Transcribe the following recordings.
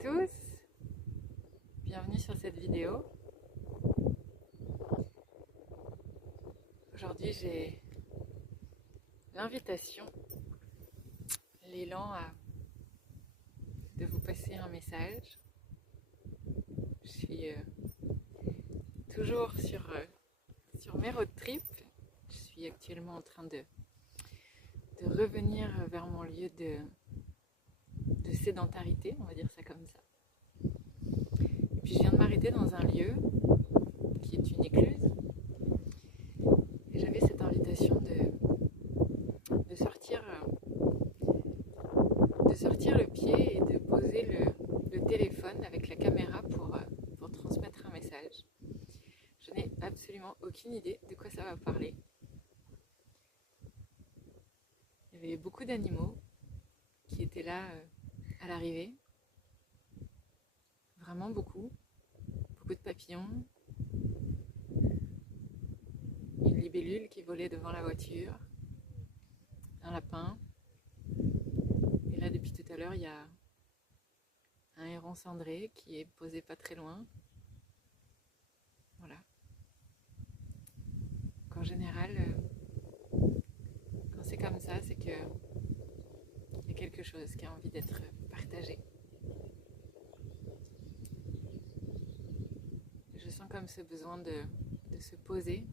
tous, bienvenue sur cette vidéo. Aujourd'hui j'ai l'invitation, l'élan de vous passer un message. Je suis toujours sur mes road trips. Je suis actuellement en train de revenir vers mon lieu de sédentarité, on va dire ça comme ça. Et puis je viens de m'arrêter dans un lieu qui est une écluse. Et j'avais cette invitation de sortir le pied et de poser le téléphone avec la caméra pour transmettre un message. Je n'ai absolument aucune idée de quoi ça va parler. Il y avait beaucoup d'animaux qui étaient là à l'arrivée. Vraiment beaucoup. Beaucoup de papillons. Une libellule qui volait devant la voiture. Un lapin. Et là, depuis tout à l'heure, il y a un héron cendré qui est posé pas très loin. Voilà. En général, quand c'est comme ça, c'est que il y a quelque chose qui a envie d'être partagé. Je sens comme ce besoin de se poser.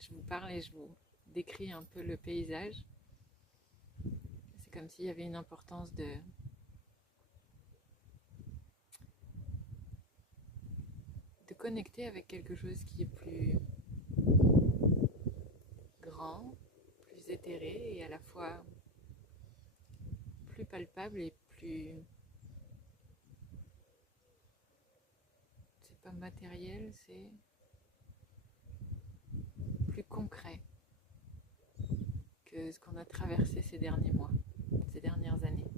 Je vous parle et je vous décris un peu le paysage. C'est comme s'il y avait une importance de connecter avec quelque chose qui est plus grand, plus éthéré et à la fois plus palpable et plus... c'est pas matériel, c'est plus concret que ce qu'on a traversé ces derniers mois, ces dernières années.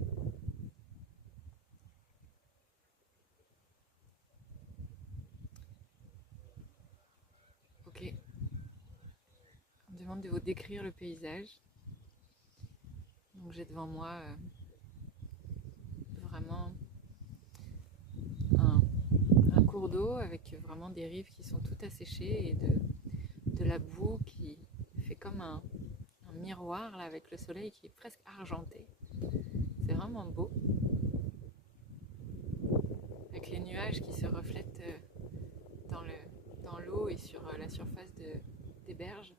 Ok. On me demande de vous décrire le paysage. Donc j'ai devant moi vraiment un cours d'eau avec vraiment des rives qui sont toutes asséchées et de la boue qui fait comme un miroir là, avec le soleil qui est presque argenté. C'est vraiment beau. Avec les nuages qui se reflètent dans l'eau et sur la surface des berges. Et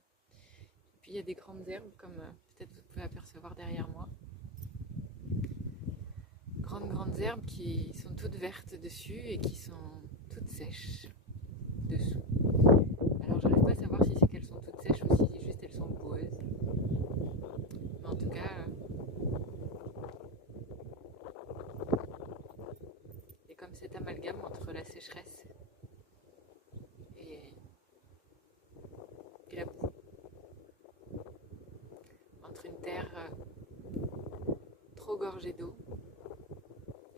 puis il y a des grandes herbes comme peut-être vous pouvez apercevoir derrière moi. Grandes herbes qui sont toutes vertes dessus et qui sont toutes sèches dessous. Alors j'arrive pas à savoir si c'est qu'elles sont toutes sèches ou si juste elles sont boueuses. Mais en tout cas, il y a comme cet amalgame entre la sécheresse et la boue. Entre une terre trop gorgée d'eau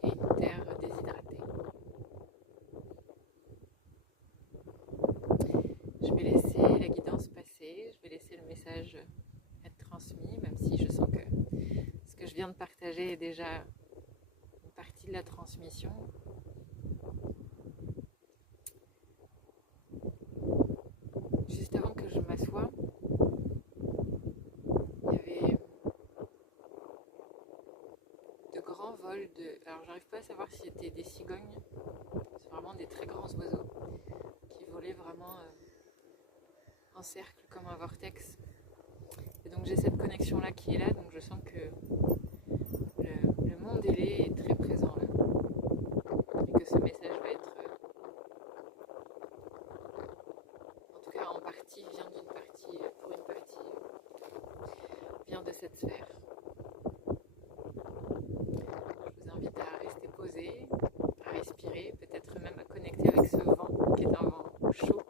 et une terre déshydratée. Je vais laisser la guidance passer, je vais laisser le message être transmis, même si je sens que ce que je viens de partager est déjà une partie de la transmission. Juste avant que je m'assoie, il y avait de grands vols de... Alors j'arrive pas à savoir si c'était des cigognes, c'est vraiment des très grands oiseaux qui volaient vraiment en cercle comme un vortex. Et donc j'ai cette connexion là qui est là, donc je sens que le monde ailé est très présent là. Et que ce message va être, en tout cas en partie, vient d'une partie, pour une partie, vient de cette sphère. Je vous invite à rester posé, à respirer, peut-être même à connecter avec ce vent qui est un vent chaud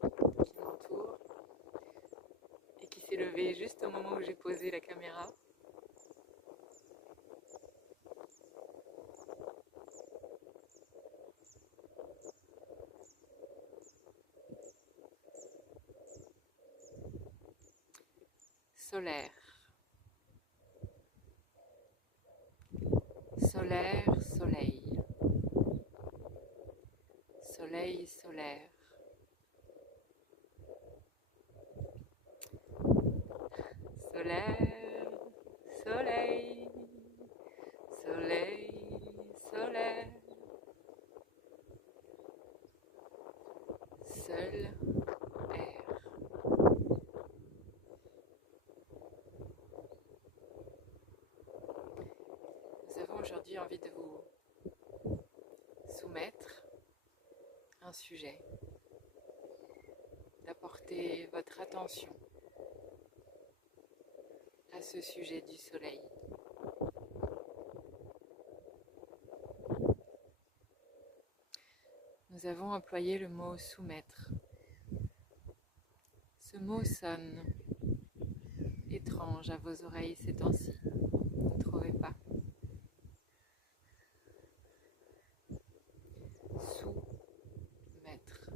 qui m'entoure et qui s'est levé juste au moment où j'ai posé la caméra. Solaire. Solaire, soleil. soleil solaire. Solaire, soleil, soleil, solaire. Seul air. Nous avons aujourd'hui envie de vous soumettre un sujet, d'apporter votre attention à ce sujet du soleil. Nous avons employé le mot soumettre. Ce mot sonne étrange à vos oreilles ces temps-ci, vous ne trouvez pas? Sous-mettre,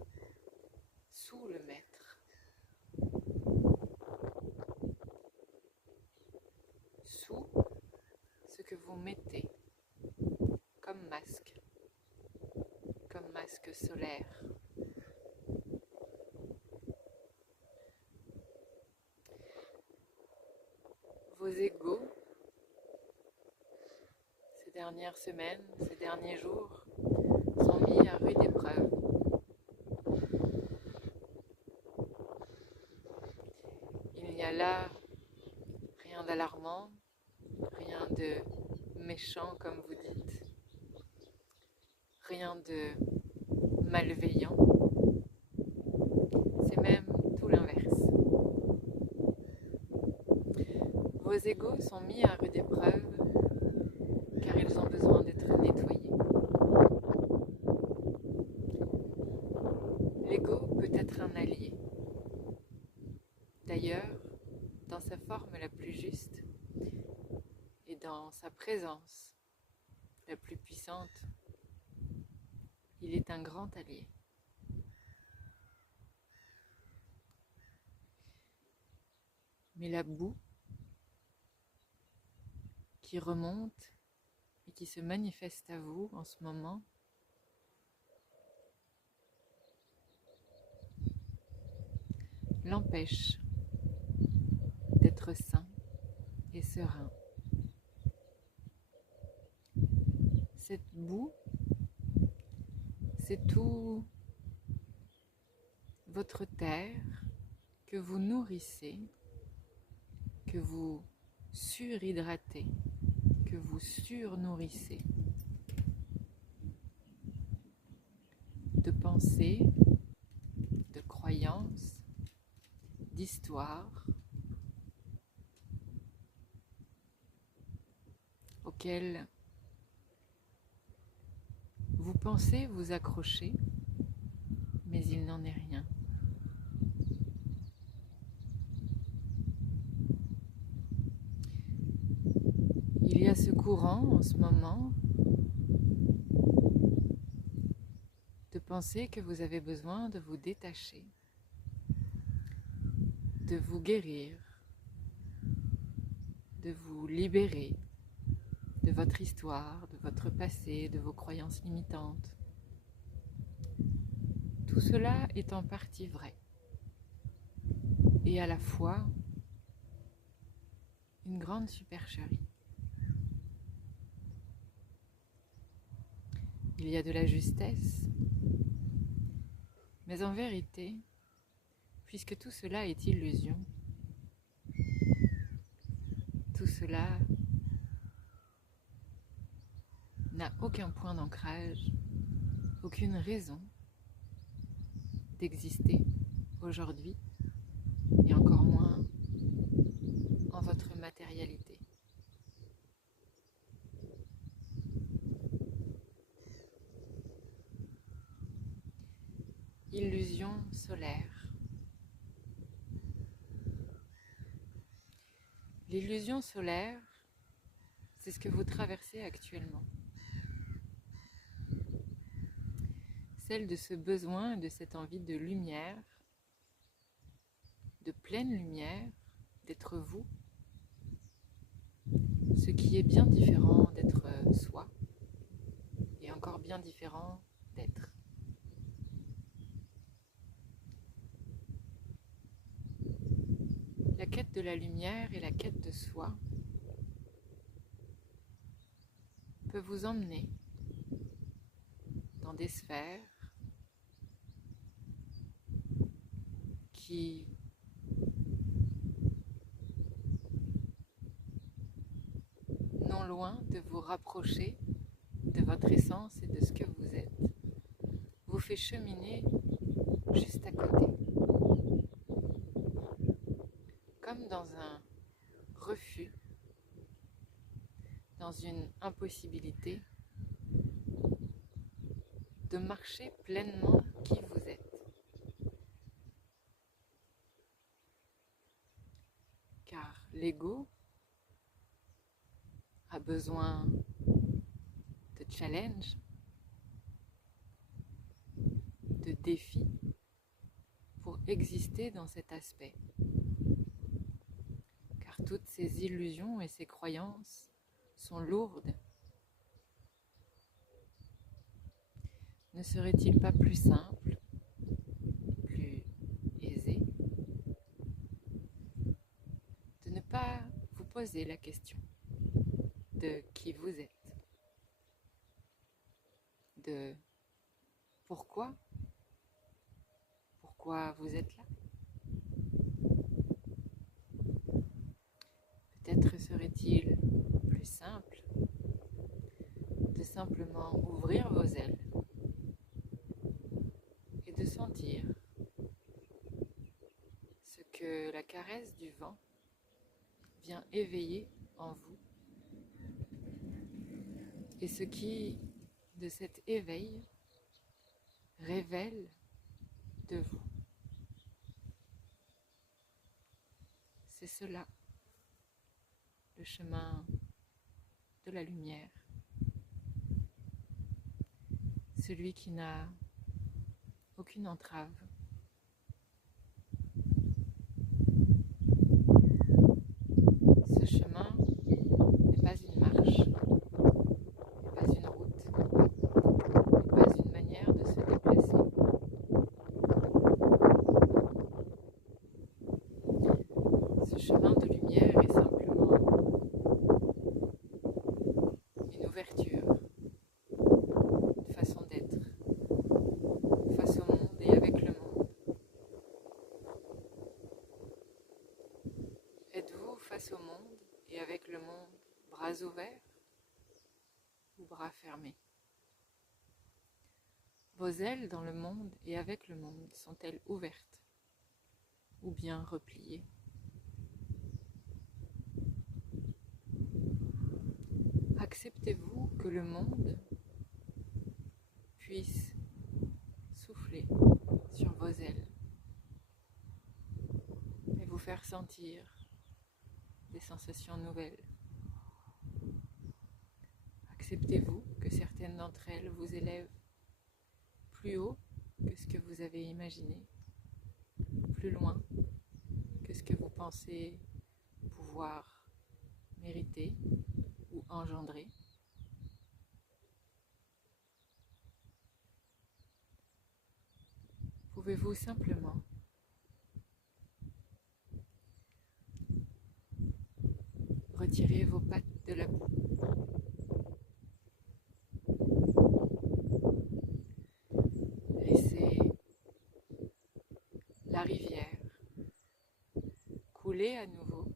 sous le maître, sous ce que vous mettez comme masque solaire. Vos égos, ces dernières semaines, ces derniers jours, sont mis à rude épreuve. Il n'y a là rien d'alarmant, rien de méchant comme vous dites, rien de malveillant, c'est même tout l'inverse. Vos égos sont mis à rude épreuve car ils ont besoin d'être nettoyés. L'ego peut être un allié. D'ailleurs, dans sa forme la plus juste et dans sa présence la plus puissante, il est un grand allié. Mais la boue qui remonte et qui se manifeste à vous en ce moment l'empêche d'être sain et serein. Cette boue, c'est tout votre terre que vous nourrissez, que vous surhydratez, que vous surnourrissez de pensées, de croyances, d'histoires auxquelles vous pensez vous accrocher, mais il n'en est rien. Il y a ce courant en ce moment de penser que vous avez besoin de vous détacher, de vous guérir, de vous libérer de votre histoire, de votre passé, de vos croyances limitantes. Tout cela est en partie vrai et à la fois une grande supercherie. Il y a de la justesse, mais en vérité, puisque tout cela est illusion, tout cela n'a aucun point d'ancrage, aucune raison d'exister aujourd'hui, et encore moins en votre matérialité. Illusion solaire. L'illusion solaire, c'est ce que vous traversez actuellement. Celle de ce besoin, de cette envie de lumière, de pleine lumière, d'être vous, ce qui est bien différent d'être soi, et encore bien différent d'être. de la lumière et la quête de soi peut vous emmener dans des sphères qui non loin de vous rapprocher de votre essence et de ce que vous êtes, vous fait cheminer juste à côté, comme dans un refus, dans une impossibilité de marcher pleinement qui vous êtes. Car l'ego a besoin de challenge, de défis pour exister dans cet aspect. Car toutes ces illusions et ces croyances sont lourdes. Ne serait-il pas plus simple, plus aisé, de ne pas vous poser la question de qui vous êtes, de pourquoi vous êtes là? Peut-être serait-il plus simple de simplement ouvrir vos ailes et de sentir ce que la caresse du vent vient éveiller en vous et ce qui, de cet éveil, révèle de vous. C'est cela, le chemin de la lumière, celui qui n'a aucune entrave. Ce chemin n'est pas une marche, n'est pas une route, n'est pas une manière de se déplacer. Ce chemin de lumière est simplement une ouverture, une façon d'être, face au monde et avec le monde. Êtes-vous face au monde et avec le monde, bras ouverts ou bras fermés? Vos ailes dans le monde et avec le monde sont-elles ouvertes ou bien repliées? Acceptez-vous que le monde puisse souffler sur vos ailes et vous faire sentir des sensations nouvelles? Acceptez-vous que certaines d'entre elles vous élèvent plus haut que ce que vous avez imaginé, plus loin que ce que vous pensez pouvoir mériter ou engendrer? Pouvez-vous simplement retirer vos pattes de la boue? Laissez la rivière couler à nouveau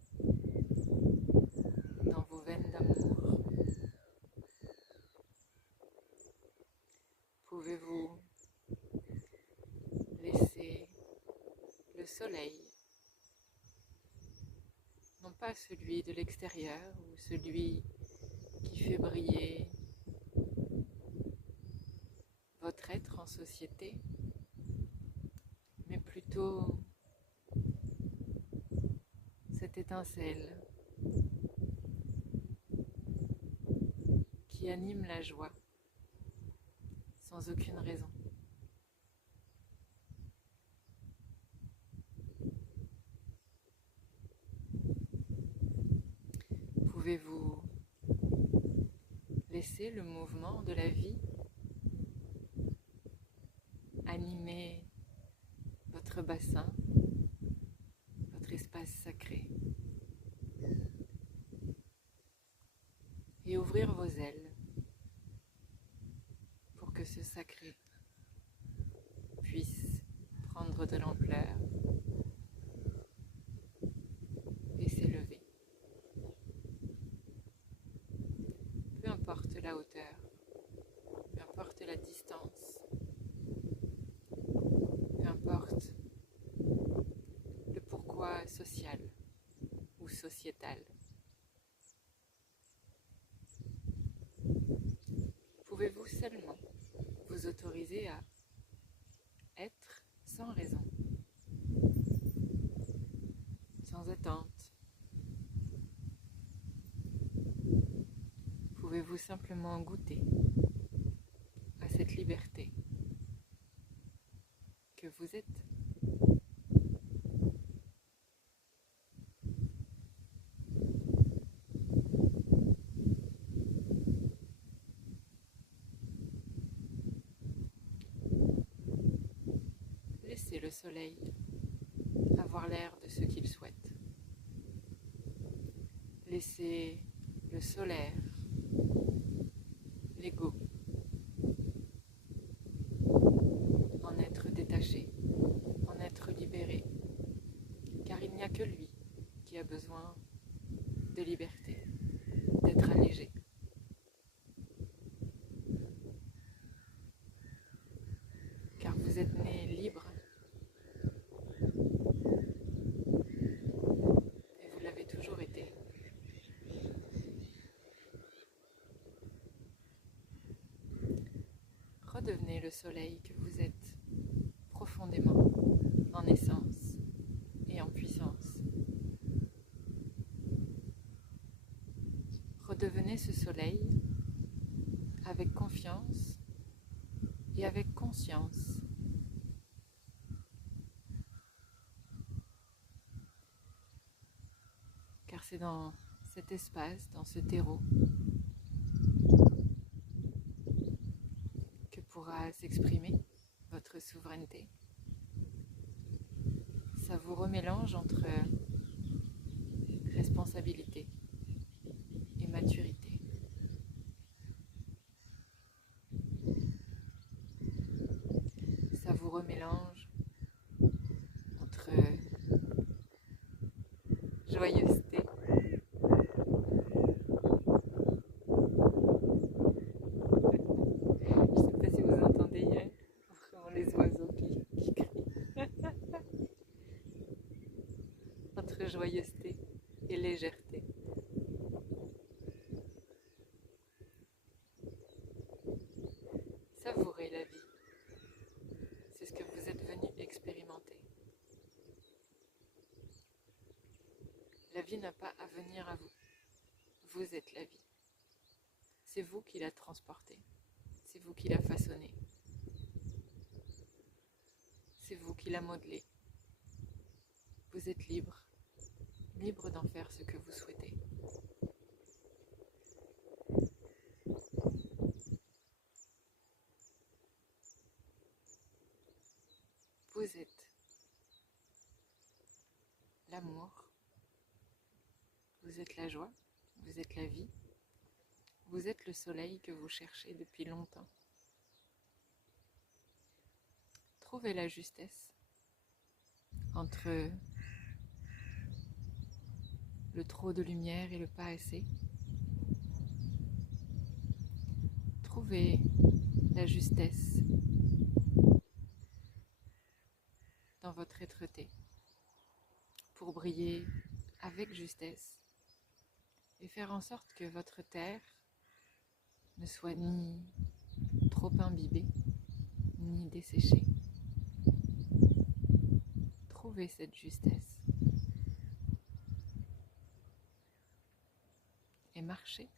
dans vos veines d'amour. Pouvez-vous laisser le soleil, non pas celui de l'extérieur ou celui qui fait briller votre être en société, mais plutôt cette étincelle qui anime la joie sans aucune raison. Pouvez-vous laisser le mouvement de la vie animer votre bassin, votre espace sacré? ailes pour que ce sacré puisse prendre de l'ampleur et s'élever. Peu importe la hauteur, peu importe la distance, peu importe le pourquoi social ou sociétal. Pouvez-vous seulement vous autoriser à être sans raison, sans attente? Pouvez-vous simplement goûter à cette liberté que vous êtes? Laissez le soleil avoir l'air de ce qu'il souhaite. Laissez le solaire, l'ego, en être détaché, en être libéré, car il n'y a que lui qui a besoin de liberté, d'être allégé. Car vous êtes né libre et vous l'avez toujours été. Redevenez le soleil que vous êtes profondément, en essence et en puissance. Redevenez ce soleil avec confiance et avec conscience. Car c'est dans cet espace, dans ce terreau, que pourra s'exprimer votre souveraineté. Savoureux mélange entre responsabilité et maturité. Savoureux mélange entre joyeuseté je ne sais pas si vous entendez, il y a vraiment les oiseaux qui crient. Entre joyeuseté et légèreté. Savourez la vie. C'est ce que vous êtes venu expérimenter. La vie n'a pas à venir à vous. Vous êtes la vie. C'est vous qui la transportez. C'est vous qui la façonnez. C'est vous qui la modelez. Vous êtes libre. Libre d'en faire ce que vous souhaitez. Vous êtes l'amour. Vous êtes la joie. Vous êtes la vie. Vous êtes le soleil que vous cherchez depuis longtemps. Trouvez la justesse entre le trop de lumière et le pas assez. Trouvez la justesse dans votre êtreté pour briller avec justesse et faire en sorte que votre terre ne soit ni trop imbibée ni desséchée. Trouvez cette justesse et marchez.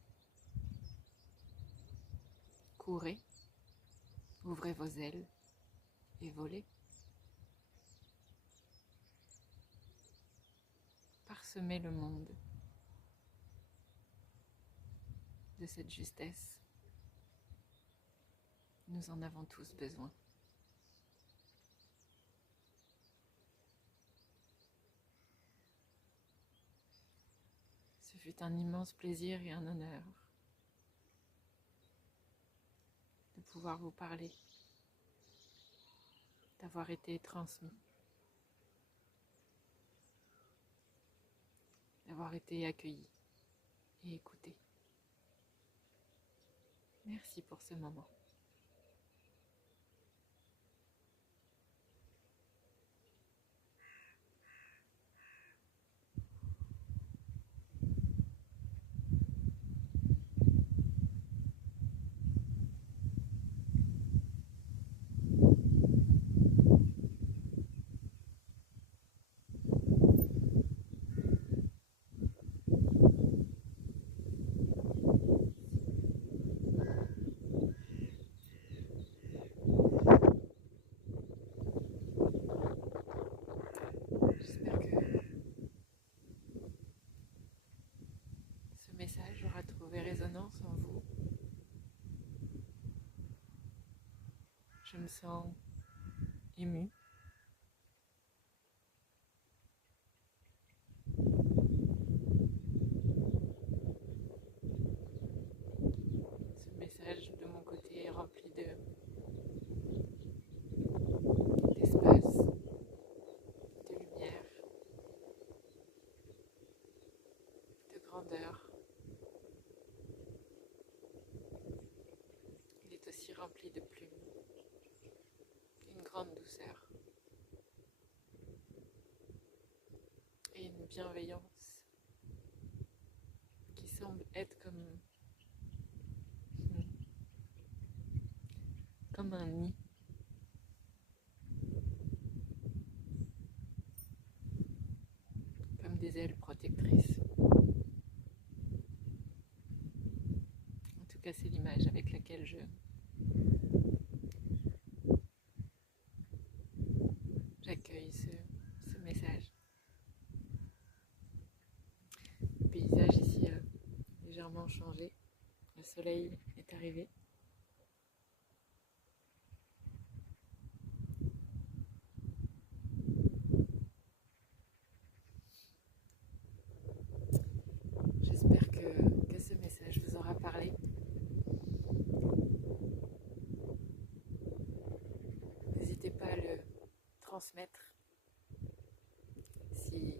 Courez, ouvrez vos ailes et volez. Parsemez le monde de cette justesse. Nous en avons tous besoin. Ce fut un immense plaisir et un honneur pouvoir vous parler, d'avoir été transmis, d'avoir été accueilli et écouté. Merci pour ce moment. J'espère que ce message aura trouvé résonance en vous. Je me sens émue. Ce message de mon côté est rempli d'espace, de lumière, de grandeur. Il est aussi rempli de plumes, une grande douceur et une bienveillance qui semble être comme un nid. Comme des ailes protectrices. En tout cas, c'est l'image avec laquelle j'accueille ce message. Le paysage ici a légèrement changé. Le soleil est arrivé. J'espère que ce message vous aura parlé. N'hésitez pas à le transmettre si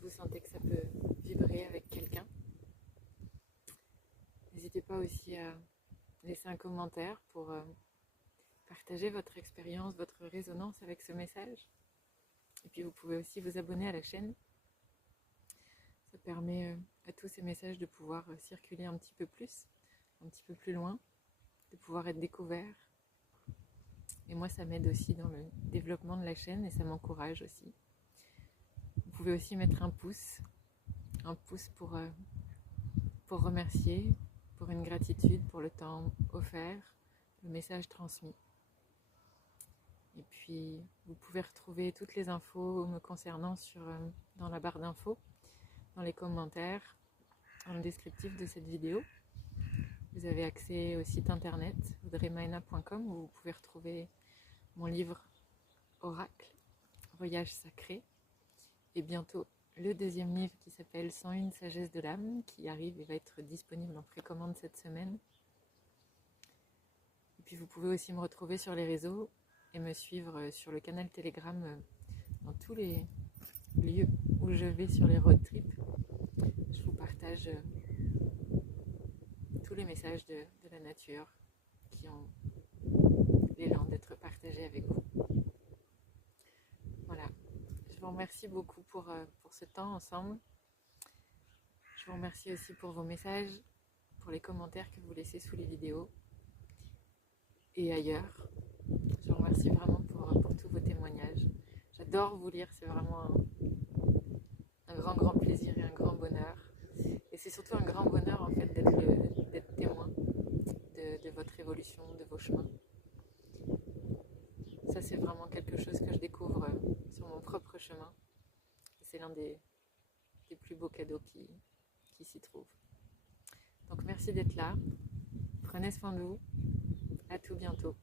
vous sentez que ça peut vibrer avec quelqu'un. N'hésitez pas aussi à laisser un commentaire pour partager votre expérience, votre résonance avec ce message. Et puis vous pouvez aussi vous abonner à la chaîne. Ça permet à tous ces messages de pouvoir circuler un petit peu plus loin, de pouvoir être découverts. Et moi, ça m'aide aussi dans le développement de la chaîne et ça m'encourage aussi. Vous pouvez aussi mettre un pouce pour remercier, pour une gratitude, pour le temps offert, le message transmis. Et puis, vous pouvez retrouver toutes les infos me concernant dans la barre d'infos, dans les commentaires, dans le descriptif de cette vidéo. Vous avez accès au site internet audreymaena.com où vous pouvez retrouver mon livre Oracle, Voyage sacré, et bientôt le deuxième livre qui s'appelle 101 sagesse de l'âme, qui arrive et va être disponible en précommande cette semaine. Et puis vous pouvez aussi me retrouver sur les réseaux et me suivre sur le canal Telegram dans tous les lieux où je vais sur les road trips. Je vous partage tous les messages de la nature qui ont l'élan d'être partagés avec vous. Voilà, je vous remercie beaucoup pour ce temps ensemble. Je vous remercie aussi pour vos messages, pour les commentaires que vous laissez sous les vidéos et ailleurs. Je vous remercie vraiment pour tous vos témoignages. J'adore vous lire, c'est vraiment un grand plaisir et un grand bonheur. Et c'est surtout un grand bonheur en fait d'être témoin de votre évolution, de vos chemins. Ça c'est vraiment quelque chose que je découvre sur mon propre chemin. Et c'est l'un des plus beaux cadeaux qui s'y trouvent. Donc merci d'être là. Prenez soin de vous. À tout bientôt.